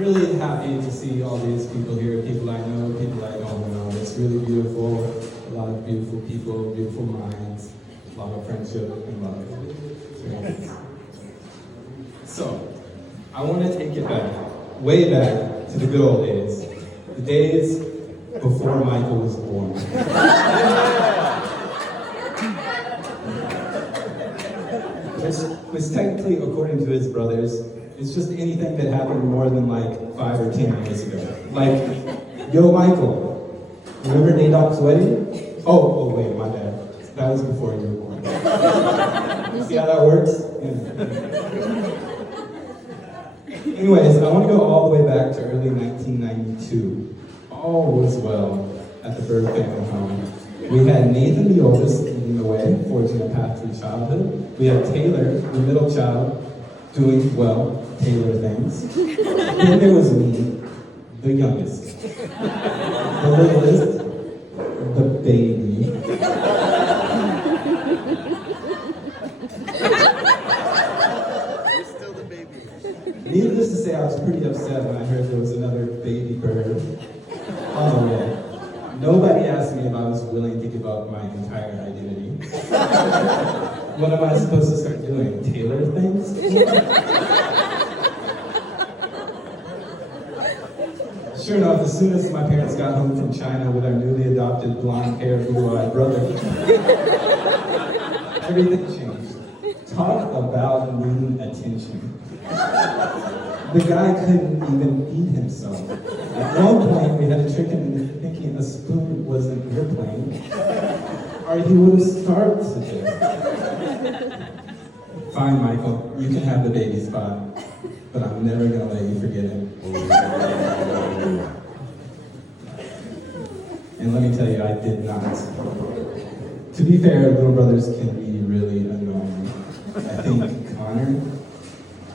really happy to see all these people here, people I know, people I don't know. It's really beautiful, a lot of beautiful people, beautiful minds, a lot of friendship and love. So, I want to take it back, way back to the good old days. The days before Michael was born. Which technically, according to his brothers, is just anything that happened more than like 5 or 10 years ago. Like, yo Michael, remember Nadok's wedding? Oh wait, my bad. That was before you were born. See how that works? Yeah. Anyways, I want to go all the way back to early 1992. All was well at the Berg family home. We had Nathan, the oldest, leading the way, forging a path through childhood. We had Taylor, the middle child, doing, well, Taylor things. Then there was me, the youngest. The littlest, the baby. You're still the baby. Needless to say, I was pretty upset when I heard there was another baby bird on the way. Nobody asked me if I was willing to give up my entire identity. What am I supposed to start doing? Taylor things? Sure enough, as soon as my parents got home from China with our newly adopted blonde-haired, blue-eyed brother, everything changed. Talk about needing attention. The guy couldn't even feed himself. At one point, we had to trick him into thinking a spoon was an airplane, or he would have starved to death. Fine, Michael, you can have the baby spot, but I'm never gonna let you forget it. And let me tell you, I did not. To be fair, little brothers can be really annoying. I think Connor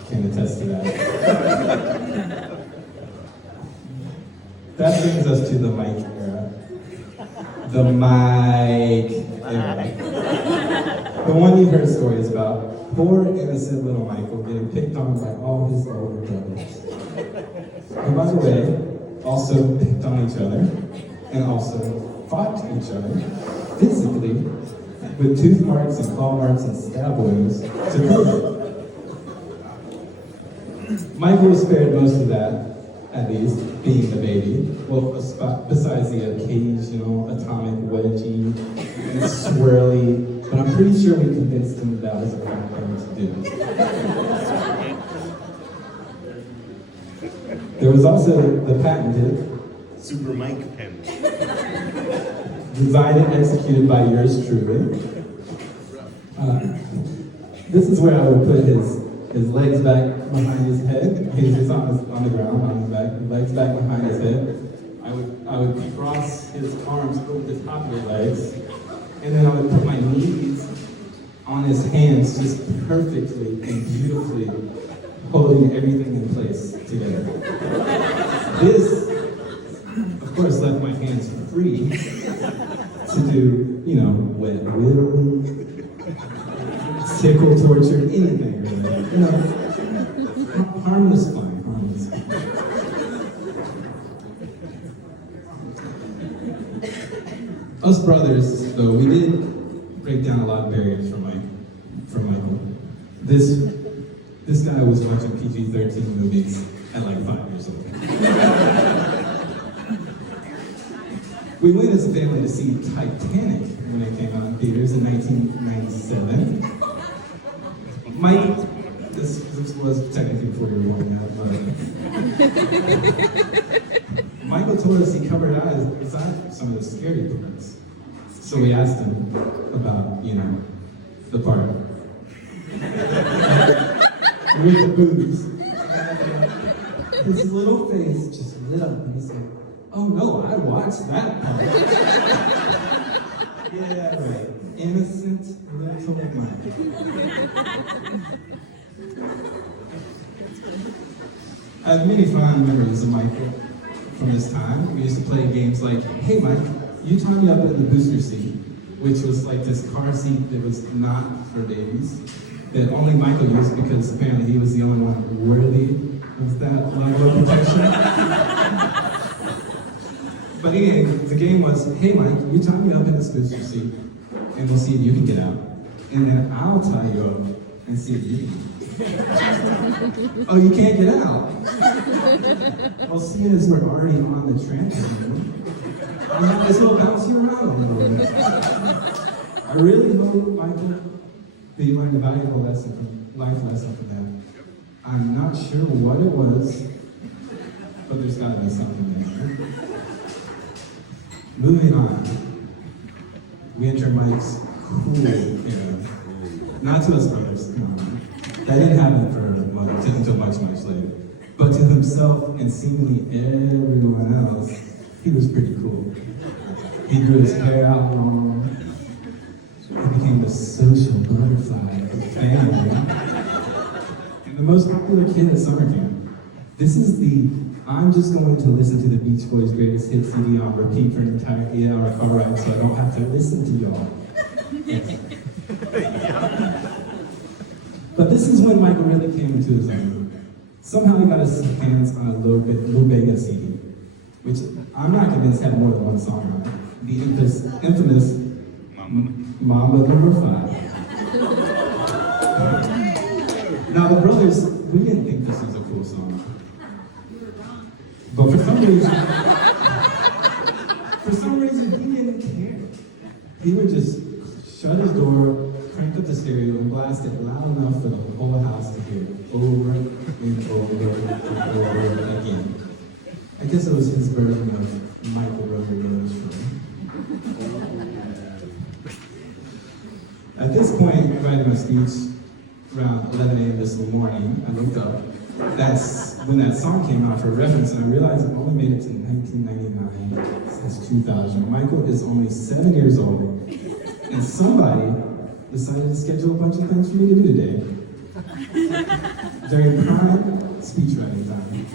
can attest to that. That brings us to the Mike era. The Mike era. The one you've heard stories about. Poor, innocent little Michael getting picked on by all his older brothers. And by the way, also picked on each other, and also fought each other physically with tooth marks and claw marks and stab wounds to prove it. Michael was spared most of that, at least, being the baby. Well, besides the occasional atomic wedgie and swirly, but I'm pretty sure we convinced him that was a right thing to do. There was also the patented Super Mike pen. designed and executed by yours truly. This is where I would put his legs back behind his head. He's on the ground, on his back, legs back behind his head. I would cross his arms over the top of the legs, and then I would put my knees on his hands just perfectly and beautifully, holding everything in place together. This, of course, left my hands free to do, wet willy, tickle, torture, anything really. Harmless fun, harmless fun. Us brothers, though, we did break down a lot of barriers for Michael. This guy was watching PG-13 movies at like 5 years old. We went as a family to see Titanic when it came out in theaters in 1997. Mike, this was technically before you were born, but Michael told us he covered eyes besides some of the scary parts. So we asked him about, the part with the boobs. His little face just lit up and he said, "Oh no, I watched that part." Yeah, right. Innocent little Mike. I have many fond memories of Michael from this time. We used to play games like, "Hey Mike, you tie me up in the booster seat," which was like this car seat that was not for babies, that only Michael used because apparently he was the only one worthy of that level of protection. anyway, the game was, hey Mike, you tie me up in this booster seat, and we'll see if you can get out. And then I'll tie you up and see if you can. Oh, you can't get out. Well, seeing as we're already on the trampoline, we have this little bouncy around a little bit. I really hope, Michael, that you learned a valuable lesson life lesson from that. I'm not sure what it was, but there's gotta be something there. Moving on, we enter Mike's cool era. Not to us brothers, come on. That didn't happen for until much later. But to himself and seemingly everyone else, he was pretty cool. He grew his hair out long. He became the social butterfly of the family. And the most popular kid at summer camp. This is the I'm just going to listen to the Beach Boys' greatest hit CD on repeat for an entire 8-hour car ride so I don't have to listen to y'all. But this is when Michael really came into his own. Somehow he got his hands on a Lil Bega CD, which I'm not convinced had more than one song on it. The infamous Mamba Number 5. Now the brothers, we didn't think this was a cool song. But for some reason he didn't care. He would just shut his door, crank up the stereo, and blast it loud enough for the whole house to hear over and over and over again. I guess it was his version of Michael wrote your Rose for me. At this point, writing my speech around 11 a.m. this morning, I looked up. That's when that song came out for reference, and I realized it only made it to 1999 since 2000. Michael is only 7 years old, and somebody decided to schedule a bunch of things for me to do today during prime speech writing time.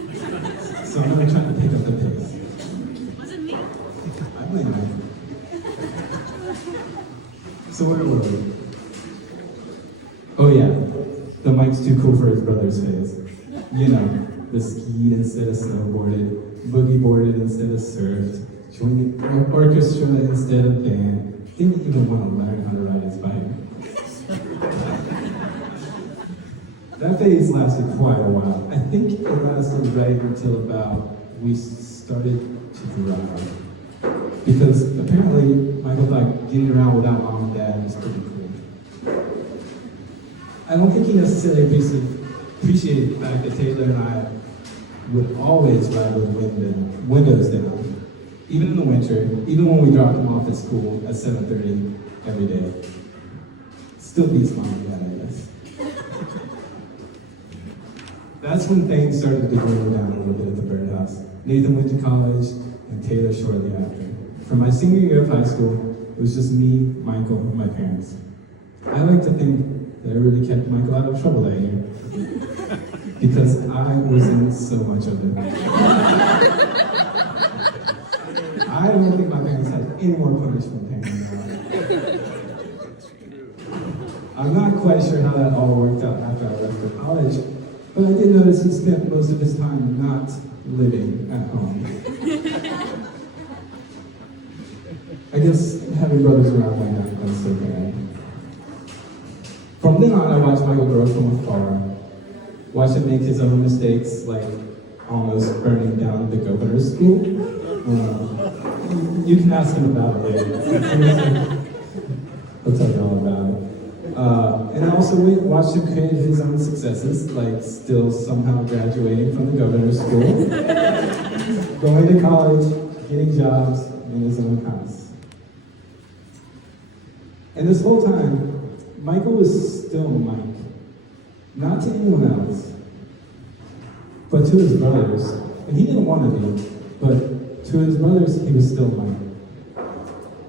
So I'm going to try to pick up the pace. Wasn't me. I blame Michael. So where were we? Oh yeah, the Mike's too cool for his brother's phase. You know, the skied instead of snowboarded, boogie boarded instead of surfed, joined the orchestra instead of band, didn't even want to learn how to ride his bike. That phase lasted quite a while. I think it lasted right until about we started to drive. Because apparently Michael thought getting around without mom and dad was pretty cool. I don't think he necessarily appreciated the fact that Taylor and I would always ride with windows down. Even in the winter, even when we dropped him off at school at 7:30 every day. Still beats mom and dad, I guess. That's when things started to dwindle down a little bit at the birdhouse. Nathan went to college, and Taylor shortly after. For my senior year of high school, it was just me, Michael, and my parents. I like to think that I really kept Michael out of trouble that year. Because I was in so much of it. I don't think my parents had any more punishment than that. I'm not quite sure how that all worked out after I left for college, but I did notice he spent most of his time not living at home. I guess having brothers around like that was so bad. From then on, I watched Michael grow from afar. Watch him make his own mistakes, like almost burning down the governor's school. You can ask him about it later. He'll tell you all about it. And I also watched him create his own successes, like still somehow graduating from the governor's school, going to college, getting jobs in his own house. And this whole time, Michael was still Mike. Not to anyone else, but to his brothers. And he didn't want to be, but to his brothers, he was still Mike.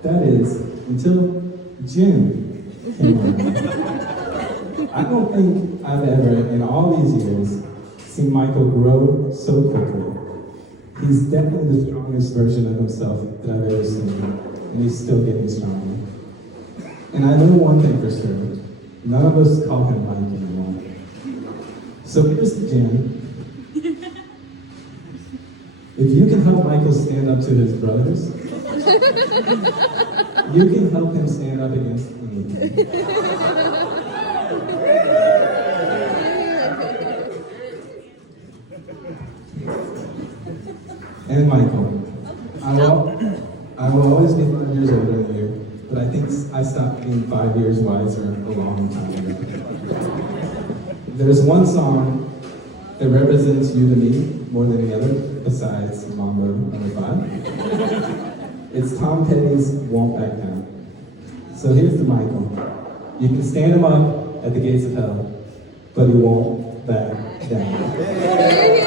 That is, until Jim came along. I don't think I've ever, in all these years, seen Michael grow so quickly. He's definitely the strongest version of himself that I've ever seen, and he's still getting stronger. And I know one thing for sure, none of us call him Mike anymore. So here's to Jim. If you can help Michael stand up to his brothers, you can help him stand up against me. And Michael, I will always be 5 years older than you, but I think I stopped being 5 years wiser a long time ago. There's one song that represents you to me more than any other, besides Mambo number 5. It's Tom Petty's Won't Back Down. So here's to Michael. You can stand him up at the gates of hell, but he won't back down.